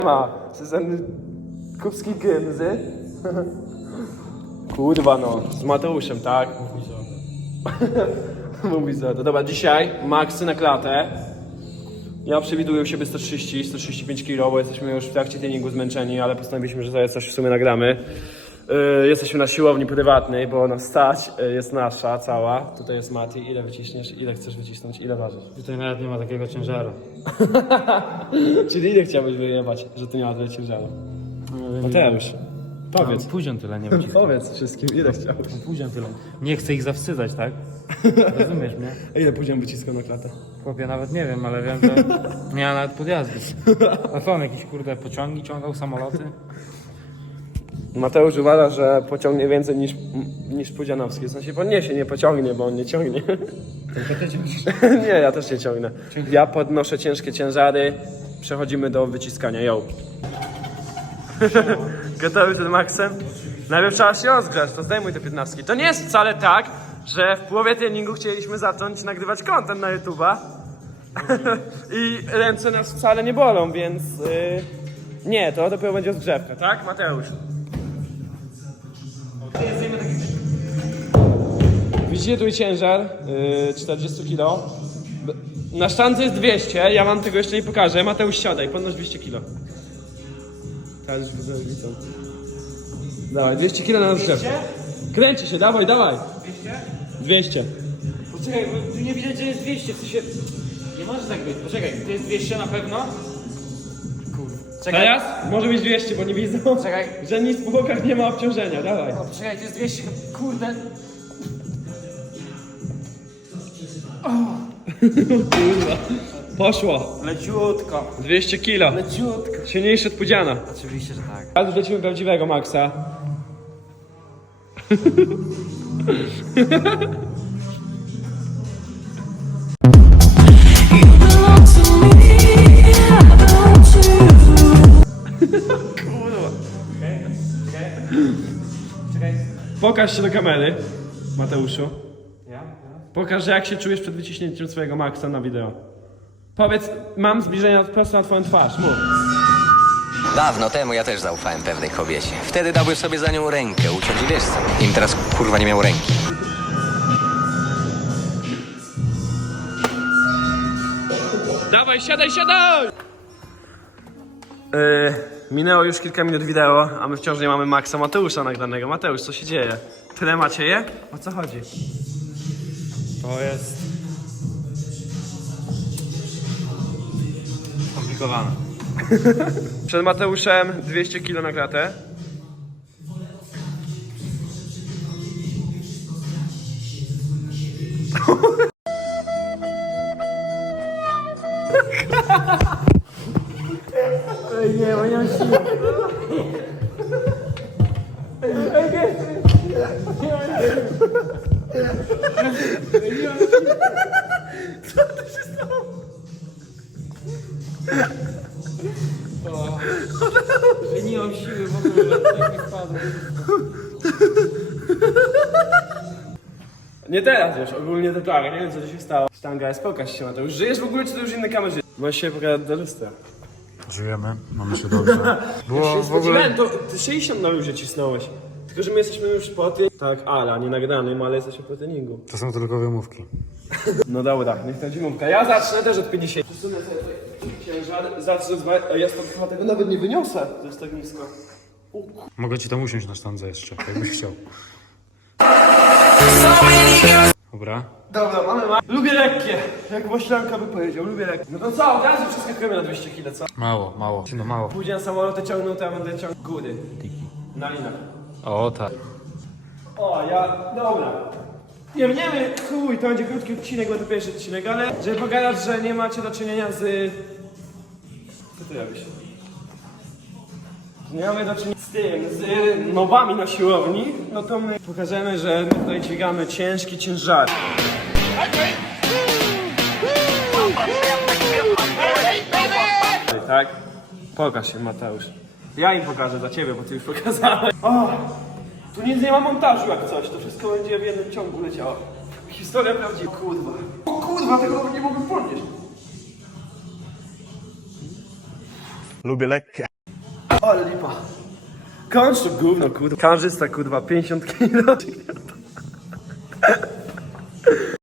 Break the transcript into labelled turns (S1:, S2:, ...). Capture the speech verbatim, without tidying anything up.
S1: Ma, sen kubski gęzy. Kurwa no, z Mateuszem, tak? Mówi co? Mówi co? To dobra, dzisiaj maksy na klatę. Ja przewiduję u siebie sto trzydzieści do stu trzydziestu pięciu kilo, bo jesteśmy już w trakcie treningu zmęczeni, ale postanowiliśmy, że sobie coś w sumie nagramy. Yy, jesteśmy na siłowni prywatnej, bo ona stać yy, jest nasza cała. Tutaj jest Mati. Ile wyciśniesz? Ile chcesz wycisnąć? Ile ważysz?
S2: Tutaj nawet nie ma takiego ciężaru.
S1: Czyli ile chciałbyś wyjebać, że tu nie ma tyle ciężaru? Mateusz, powiedz.
S2: No, pójdziemy tyle, nie wycisnę.
S1: Powiedz wszystkim, ile chciałbyś?
S2: Pójdziemy tyle. Nie chcę ich zawstydzać, tak? Rozumiesz mnie?
S1: A ile pójdziemy wyciskał na klatę?
S2: Chłopie, nawet nie wiem, ale wiem, że nie ma nawet podjazdu. A co on jakieś kurde pociągi ciągał, samoloty?
S1: Mateusz uważa, że pociągnie więcej niż, niż Pudzianowski. W sensie podniesie, nie pociągnie, bo on nie ciągnie.
S2: Tylko ty ciągniesz.
S1: Nie, ja też nie ciągnę. Ja podnoszę ciężkie ciężary, przechodzimy do wyciskania. Yo. Gotowy przed maksem? Najpierw trzeba się rozgrzać, to zdejmuj te piętnastki. To nie jest wcale tak, że w połowie treningu chcieliśmy zacząć nagrywać content na YouTube'a. I ręce nas wcale nie bolą, więc yy, nie, to dopiero będzie rozgrzewka, tak Mateusz? Widzicie tu ciężar yy, czterdzieści kilo. Na sztandze jest dwieście, ja wam tego jeszcze nie pokażę. Mateusz, siadaj, podnoś dwieście kilo. Teraz już widzę, widzę. Dawaj, dwieście kilo na rozgrzewkę. Kręci się, dawaj, dawaj.
S2: dwieście?
S1: dwieście.
S2: Poczekaj, bo tu nie widać, że jest dwieście, w sensie... Nie może tak być, poczekaj, to jest dwieście na pewno? Kurde. Czekaj.
S1: Teraz może być dwieście, bo nie widzą,
S2: Czekaj.
S1: że nic po bokach nie ma obciążenia, dawaj.
S2: O, poczekaj, to jest dwieście, kurde.
S1: Kurwa. Poszło.
S2: Leciutko.
S1: dwieście kilo.
S2: Leciutko.
S1: Silniejszy od Pudziana.
S2: Oczywiście, że tak.
S1: Teraz wlecimy prawdziwego Maxa. Kurwa.
S2: Czekaj.
S1: Pokaż się do kamery, Mateuszu.
S2: Ja? Ja?
S1: Pokaż, jak się czujesz przed wyciśnięciem swojego Maxa na wideo. Powiedz, mam zbliżenia prosto na twoją twarz, mów.
S3: Dawno temu ja też zaufałem pewnej kobiecie. Wtedy dałbym sobie za nią rękę uciąć i wiesz co? Im teraz kurwa nie miał ręki.
S1: Dawaj, siadaj, siadaj! Yy, minęło już kilka minut wideo, a my wciąż nie mamy Maxa Mateusza nagranego. Mateusz, co się dzieje? Tyle macie je? O co chodzi?
S2: To jest... skomplikowane.
S1: Przed Mateuszem dwieście kilo na klatę.
S2: Ej, nie, bo nie mam siły.
S1: Co to się stało?
S2: Ej, nie mam siły w ogóle, tak mi spadło.
S1: Nie teraz już, ogólnie to tak, nie wiem co się stało. Sztanga jest, pokaż się Mateusz. Żyjesz w ogóle, czy to już inny kamerzysta? Możesz się pokazać do lustra.
S4: Żyjemy, mamy się dobrze. Było
S1: się
S4: w ogóle...
S1: spodziewałem, to ty sześćdziesiąt na luzie cisnąłeś. Tylko, że my jesteśmy już po tym... Tak, ale, nie nagranym, ale jesteśmy po treningu.
S4: To są tylko wymówki.
S1: No dobra, niech to dzimówka. Ja zacznę też od pięćdziesięciu. Przesunę sobie tutaj ciężar, zacznę z... Ja stąd chyba tego nawet nie wyniosę, to jest tak nisko.
S4: Mogę ci tam usiąść na sztandze jeszcze, jakbyś chciał. Dobra.
S1: Dobra, mamy ma... Lubię lekkie, jak Woślanka by powiedział, lubię lekkie. No to co, od razu przeskakujemy na dwieście kilo, co?
S4: Mało, mało. No mało.
S1: Pójdzie na samoloty ciągnął, to ja będę ciągnął góry. Na linach.
S4: O tak.
S1: O, ja... Dobra. Nie wiemy, chuj, to będzie krótki odcinek, bo to pierwszy odcinek, ale żeby pogadać, że nie macie do czynienia z... Co ty robisz? Że nie mamy do czynienia z tym, z nowami na siłowni, no to my pokażemy, że my tutaj dźwigamy ciężki ciężar. Tak? Pokaż się, Mateusz. Ja im pokażę za ciebie, bo ty już pokazałeś. O, tu nic nie ma montażu jak coś, to wszystko będzie w jednym ciągu leciało. Historia prawdziwa. Kurwa. O kurwa, tego nawet nie mogłem podnieść.
S5: Lubię lekkie.
S1: Ale lipa. Kończ to gówno, kurwa. Kamerzysta, kurwa, pięćdziesiąt kilo.